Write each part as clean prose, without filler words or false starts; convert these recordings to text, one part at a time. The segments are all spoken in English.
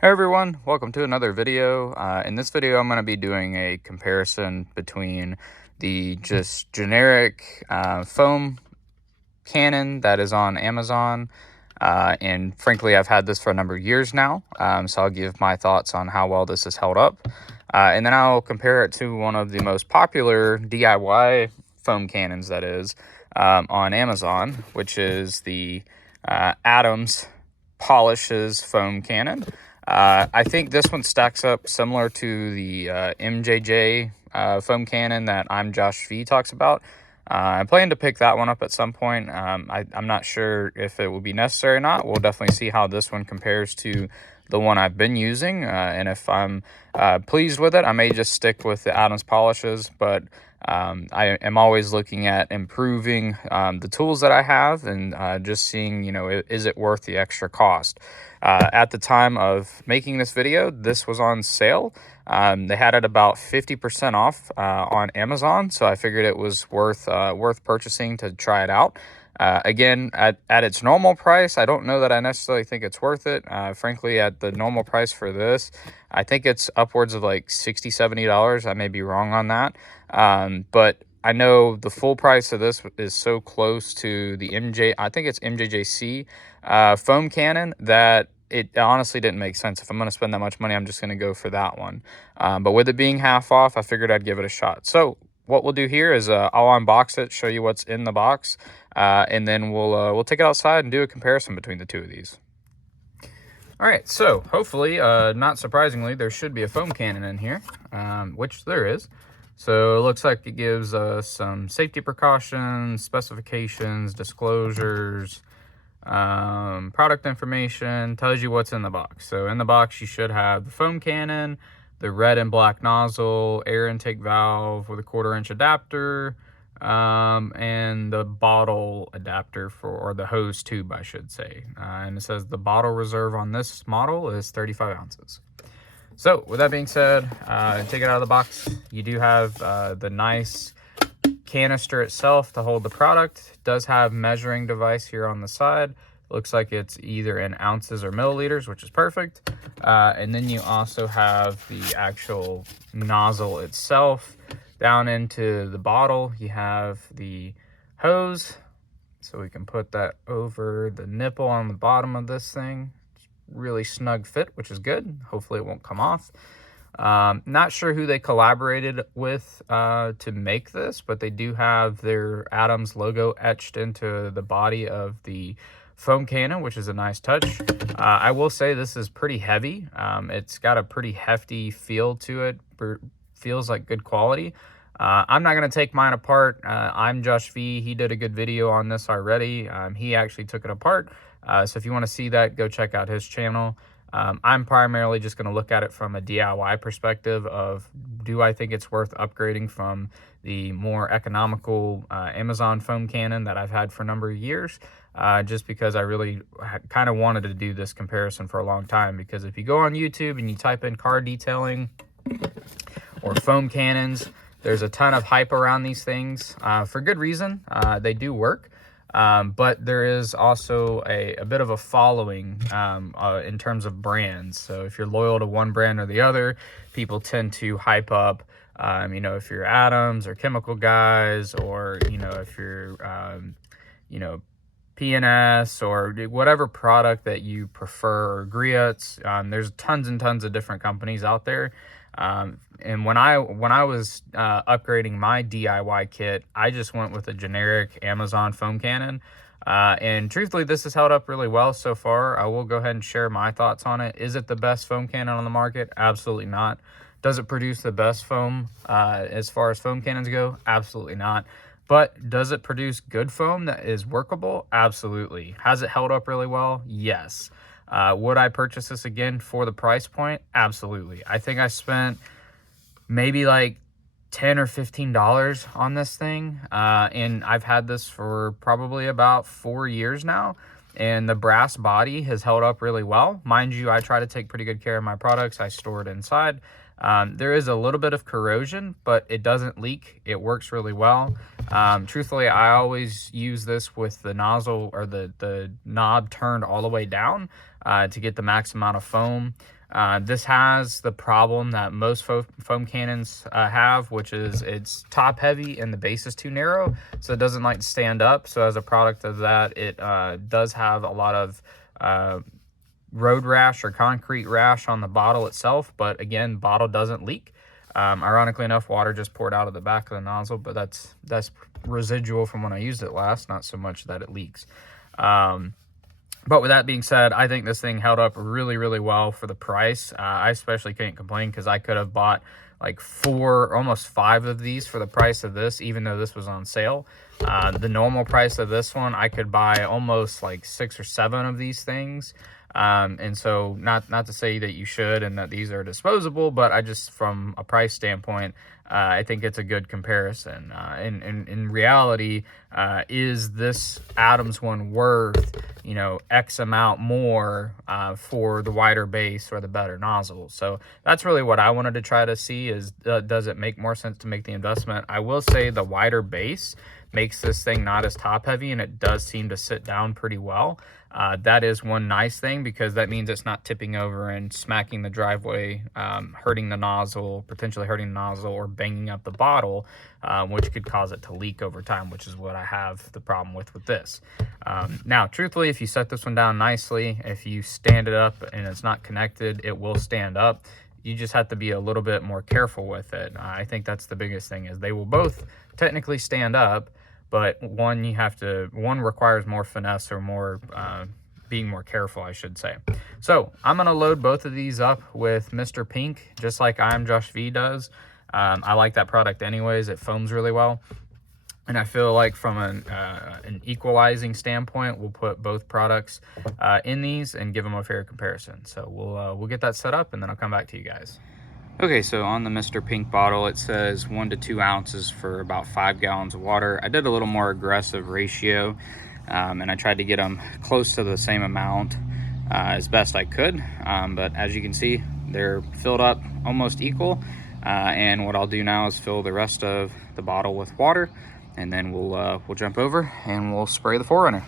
Hey everyone, welcome to another video. In this video, I'm going to be doing a comparison between the just generic foam Canon that is on Amazon. And frankly, I've had this for a number of years now, so I'll give my thoughts on how well this has held up. And then I'll compare it to one of the most popular DIY foam cannons that is on Amazon, which is the Adams Polishes foam cannon. I think this one stacks up similar to the MJJ foam cannon that I'm Josh V talks about. I plan to pick that one up at some point. I'm not sure if it will be necessary or not. We'll definitely see how this one compares to the one I've been using. And if I'm pleased with it, I may just stick with the Adams Polishes. But I am always looking at improving the tools that I have and just seeing, is it worth the extra cost? At the time of making this video, this was on sale. They had it about 50% off on Amazon, so I figured it was worth purchasing to try it out. Again, at its normal price, I don't know that I necessarily think it's worth it. Frankly, at the normal price for this, I think it's upwards of like $60, $70. I may be wrong on that. But I know the full price of this is so close to the I think it's MJJC foam cannon that it honestly didn't make sense. If I'm going to spend that much money, I'm just going to go for that one. But with it being half off, I figured I'd give it a shot. So what we'll do here is I'll unbox it, show you what's in the box, and then we'll take it outside and do a comparison between the two of these. All right, so hopefully, not surprisingly, there should be a foam cannon in here, which there is. So it looks like it gives us some safety precautions, specifications, disclosures, product information, tells you what's in the box. So in the box, you should have the foam cannon, the red and black nozzle, air intake valve with a 1/4-inch adapter, and the bottle adapter or the hose tube, I should say. And it says the bottle reserve on this model is 35 ounces. So with that being said, take it out of the box. You do have the nice canister itself to hold the product. It does have measuring device here on the side. Looks like it's either in ounces or milliliters, which is perfect. And then you also have the actual nozzle itself. Down into the bottle, you have the hose. So we can put that over the nipple on the bottom of this thing. Really snug fit, which is good. Hopefully it won't come off. Not sure who they collaborated with to make this, but they do have their Adams logo etched into the body of the foam cannon, which is a nice touch. I will say this is pretty heavy. It's got a pretty hefty feel to it. Feels like good quality. I'm not going to take mine apart. I'm Josh V. He did a good video on this already. He actually took it apart. So if you want to see that, go check out his channel. I'm primarily just going to look at it from a DIY perspective of, do I think it's worth upgrading from the more economical Amazon foam cannon that I've had for a number of years, just because I really kind of wanted to do this comparison for a long time. Because if you go on YouTube and you type in car detailing or foam cannons, there's a ton of hype around these things for good reason. They do work. But there is also a bit of a following in terms of brands. So if you're loyal to one brand or the other, people tend to hype up, if you're Adams or Chemical Guys, or, if you're, P&S or whatever product that you prefer, or Griots. There's tons and tons of different companies out there. And when I was upgrading my DIY kit, I just went with a generic Amazon foam cannon. And truthfully, this has held up really well so far. I will go ahead and share my thoughts on it. Is it the best foam cannon on the market? Absolutely not. Does it produce the best foam as far as foam cannons go? Absolutely not. But does it produce good foam that is workable? Absolutely. Has it held up really well? Yes. Would I purchase this again for the price point? Absolutely. I think I spent maybe like $10 or $15 on this thing. And I've had this for probably about 4 years now. And the brass body has held up really well. Mind you, I try to take pretty good care of my products. I store it inside. There is a little bit of corrosion, but it doesn't leak. It works really well. Truthfully, I always use this with the nozzle or the knob turned all the way down to get the max amount of foam. This has the problem that most foam cannons have, which is it's top heavy and the base is too narrow, so it doesn't like to stand up. So as a product of that, it does have a lot of road rash or concrete rash on the bottle itself. But again, bottle doesn't leak. Ironically enough, water just poured out of the back of the nozzle, but that's residual from when I used it last, not so much that it leaks. But with that being said, I think this thing held up really, really well for the price. I especially can't complain because I could have bought like 4, almost 5 of these for the price of this, even though this was on sale. The normal price of this one, I could buy almost like 6 or 7 of these things. And so not to say that you should and that these are disposable, but I just, from a price standpoint, I think it's a good comparison. In reality, is this Adams one worth, you know, X amount more for the wider base or the better nozzle? So that's really what I wanted to try to see is, does it make more sense to make the investment? I will say the wider base makes this thing not as top heavy, and it does seem to sit down pretty well. That is one nice thing, because that means it's not tipping over and smacking the driveway, hurting the nozzle, potentially hurting the nozzle, or banging up the bottle, which could cause it to leak over time, which is what I have the problem with this. Now, truthfully, if you set this one down nicely, if you stand it up and it's not connected, it will stand up. You just have to be a little bit more careful with it. I think that's the biggest thing, is they will both technically stand up, but one requires more finesse, or more being more careful, I should say. So I'm going to load both of these up with Mr. Pink, just like I'm Josh V does. I like that product anyways. It foams really well. And I feel like from an equalizing standpoint, we'll put both products in these and give them a fair comparison. So we'll get that set up, and then I'll come back to you guys. Okay, so on the Mr. Pink bottle, it says 1 to 2 ounces for about 5 gallons of water. I did a little more aggressive ratio, and I tried to get them close to the same amount as best I could. But as you can see, they're filled up almost equal. And what I'll do now is fill the rest of the bottle with water, and then we'll jump over and we'll spray the Forerunner.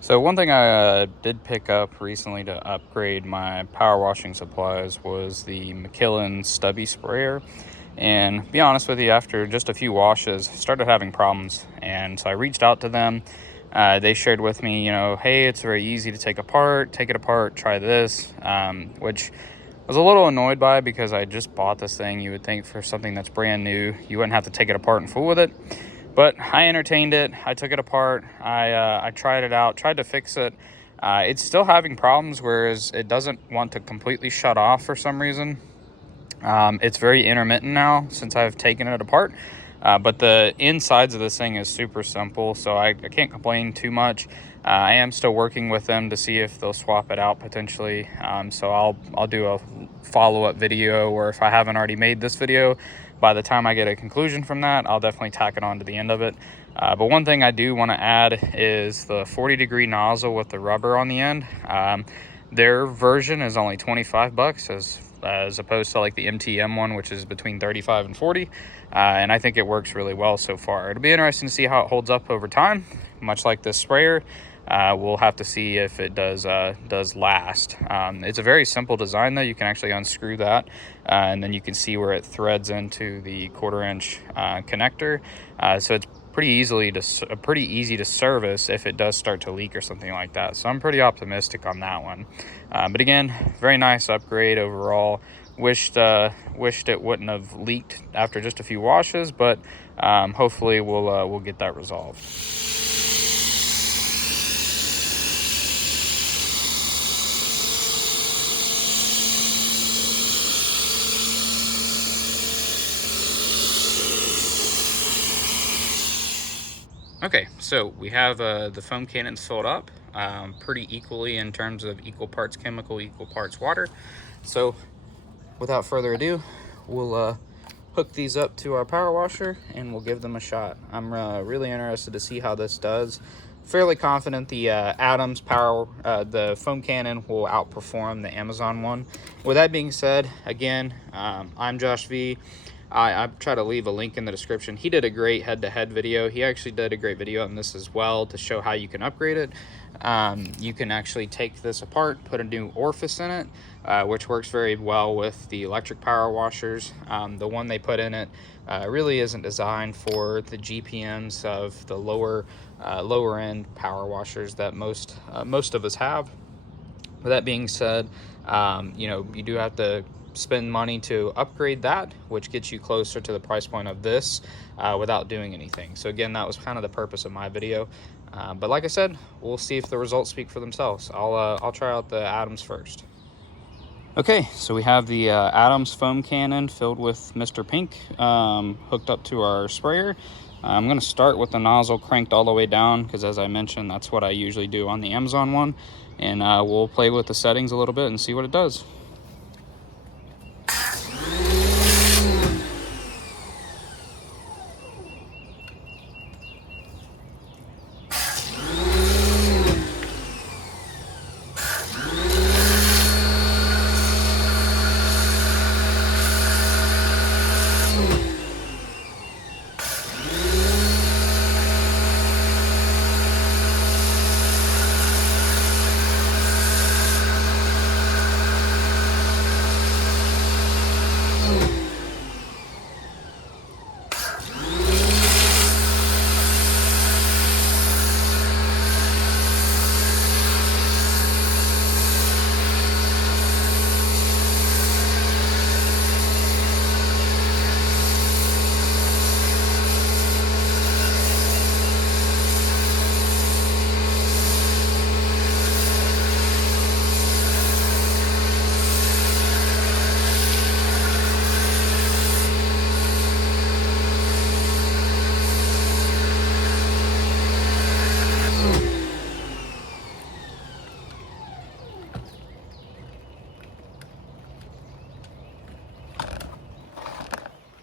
So one thing I did pick up recently to upgrade my power washing supplies was the McKillen stubby sprayer. And to be honest with you, after just a few washes, I started having problems. And so I reached out to them. They shared with me, you know, hey, it's very easy to take it apart, try this, which I was a little annoyed by, because I just bought this thing. You would think for something that's brand new, you wouldn't have to take it apart and fool with it. But I entertained it. I took it apart. I tried it out, tried to fix it. It's still having problems, whereas it doesn't want to completely shut off for some reason. It's very intermittent now since I've taken it apart. But the insides of this thing is super simple, so I can't complain too much. I am still working with them to see if they'll swap it out potentially. So I'll do a follow-up video, or if I haven't already made this video, by the time I get a conclusion from that, I'll definitely tack it on to the end of it. But one thing I do want to add is the 40-degree nozzle with the rubber on the end. Their version is only 25 bucks as opposed to like the MTM one, which is between 35 and 40. And I think it works really well so far. It'll be interesting to see how it holds up over time, much like this sprayer. We'll have to see if it does last. It's a very simple design though. You can actually unscrew that, and then you can see where it threads into the 1/4-inch connector. So it's pretty easy to service if it does start to leak or something like that. So I'm pretty optimistic on that one. But again, very nice upgrade overall. Wished it wouldn't have leaked after just a few washes, but hopefully we'll get that resolved. Okay, so we have the foam cannons filled up pretty equally in terms of equal parts chemical, equal parts water. So without further ado, we'll hook these up to our power washer and we'll give them a shot. I'm really interested to see how this does. Fairly confident the Adams the foam cannon will outperform the Amazon one. With that being said, again, I'm Josh V. I try to leave a link in the description. He did a great head-to-head video. He actually did a great video on this as well to show how you can upgrade it. You can actually take this apart, put a new orifice in it, which works very well with the electric power washers. The one they put in it really isn't designed for the GPMs of the lower end power washers that most of us have. With that being said, you know, you do have to spend money to upgrade that, which gets you closer to the price point of this without doing anything. So again, that was kind of the purpose of my video. But like I said, we'll see if the results speak for themselves. I'll try out the Adams first. Okay, so we have the Adams foam cannon filled with Mr. Pink hooked up to our sprayer. I'm going to start with the nozzle cranked all the way down because, as I mentioned, that's what I usually do on the Amazon one. And we'll play with the settings a little bit and see what it does.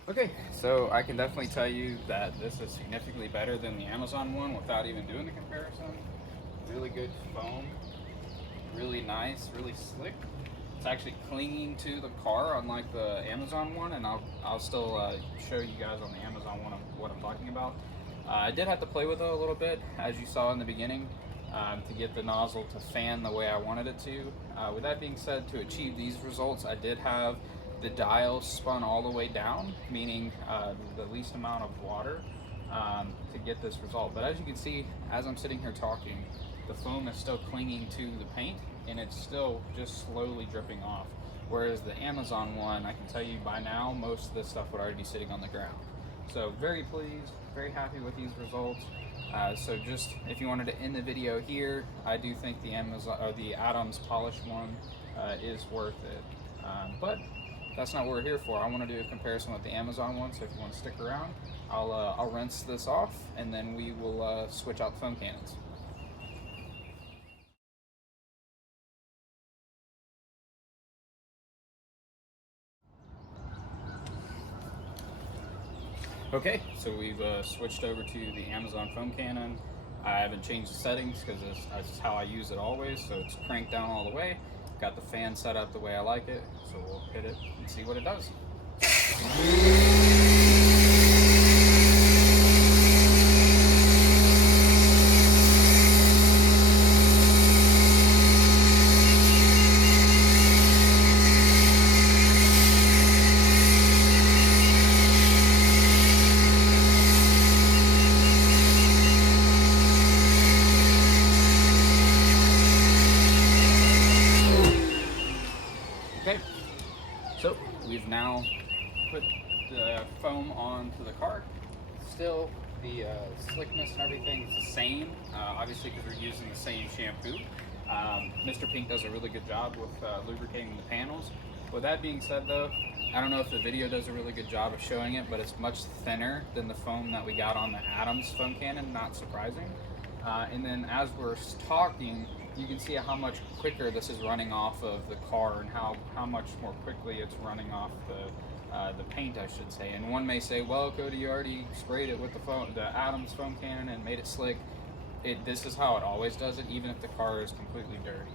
Okay, so I can definitely tell you that this is significantly better than the Amazon one without even doing the comparison. Really good foam, really nice, really slick. It's actually clinging to the car unlike the Amazon one, and I'll still show you guys on the Amazon one what I'm talking about. I did have to play with it a little bit, as you saw in the beginning, to get the nozzle to fan the way I wanted it to. With that being said, to achieve these results, I did have the dial spun all the way down, meaning the least amount of water to get this result. But as you can see, as I'm sitting here talking, the foam is still clinging to the paint and it's still just slowly dripping off. Whereas the Amazon one, I can tell you by now, most of this stuff would already be sitting on the ground. So very pleased, very happy with these results. So just, if you wanted to end the video here, I do think the Adams polished one is worth it. But that's not what we're here for. I want to do a comparison with the Amazon one, so if you want to stick around, I'll rinse this off and then we will switch out the foam cannons. Okay, so we've switched over to the Amazon foam cannon. I haven't changed the settings because that's how I use it always, so it's cranked down all the way. Got the fan set up the way I like it, so we'll hit it and see what it does. Okay, so we've now put the foam onto the car. Still, the slickness and everything is the same, obviously because we're using the same shampoo. Mr. Pink does a really good job with lubricating the panels. With that being said though, I don't know if the video does a really good job of showing it, but it's much thinner than the foam that we got on the Adams foam cannon, not surprising. And then as we're talking, you can see how much quicker this is running off of the car and how much more quickly it's running off the paint, I should say. And one may say, well, Cody, you already sprayed it with the Adams foam cannon and made it slick. This is how it always does it, even if the car is completely dirty.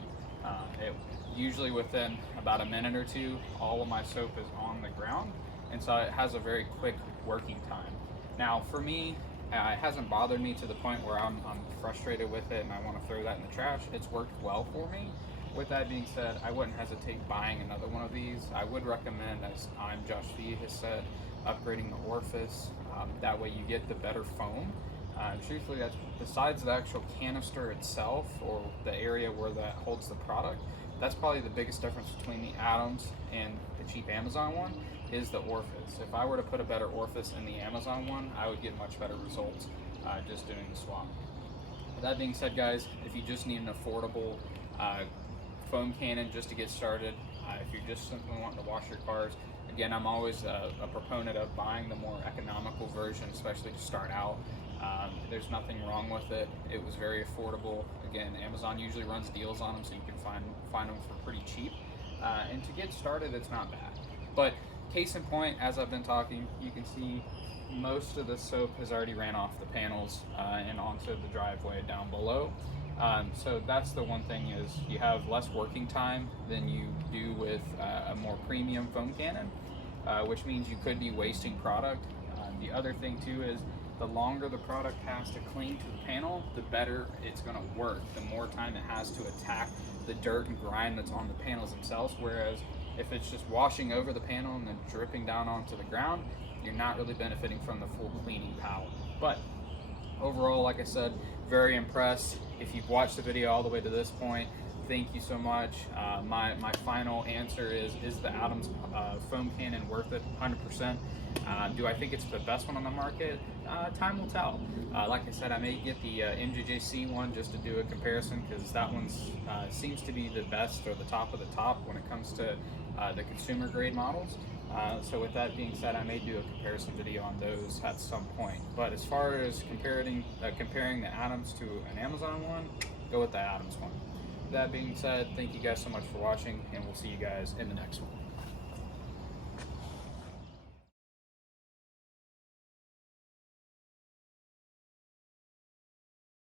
Usually within about a minute or two, all of my soap is on the ground. and so it has a very quick working time. Now for me, it hasn't bothered me to the point where I'm frustrated with it and I want to throw that in the trash. It's worked well for me. With that being said, I wouldn't hesitate buying another one of these. I would recommend, as Josh V has said, upgrading the orifice. That way you get the better foam. Truthfully, that's besides the actual canister itself or the area where that holds the product, that's probably the biggest difference between the Adams and the cheap Amazon one is the orifice. If I were to put a better orifice in the Amazon one, I would get much better results just doing the swap. With that being said, guys, if you just need an affordable foam cannon just to get started, if you're just simply wanting to wash your cars, again, I'm always a proponent of buying the more economical version, especially to start out. There's nothing wrong with it. It was very affordable. Again, Amazon usually runs deals on them, so you can find them for pretty cheap. And to get started, it's not bad. But case in point, as I've been talking, you can see most of the soap has already ran off the panels and onto the driveway down below. So that's the one thing, is you have less working time than you do with a more premium foam cannon, which means you could be wasting product. The other thing too is the longer the product has to cling to the panel, the better it's going to work. The more time it has to attack the dirt and grime that's on the panels themselves. Whereas if it's just washing over the panel and then dripping down onto the ground, you're not really benefiting from the full cleaning power. But overall, like I said, very impressed. If you've watched the video all the way to this point, thank you so much. My final answer is the Adams foam cannon worth it? 100%. Do I think it's the best one on the market? Time will tell. Like I said, I may get the MJJC one just to do a comparison, because that one seems to be the best, or the top of the top when it comes to the consumer grade models. So with that being said, I may do a comparison video on those at some point. But as far as comparing the Adams to an Amazon one, go with the Adams one. That being said, thank you guys so much for watching, and we'll see you guys in the next one.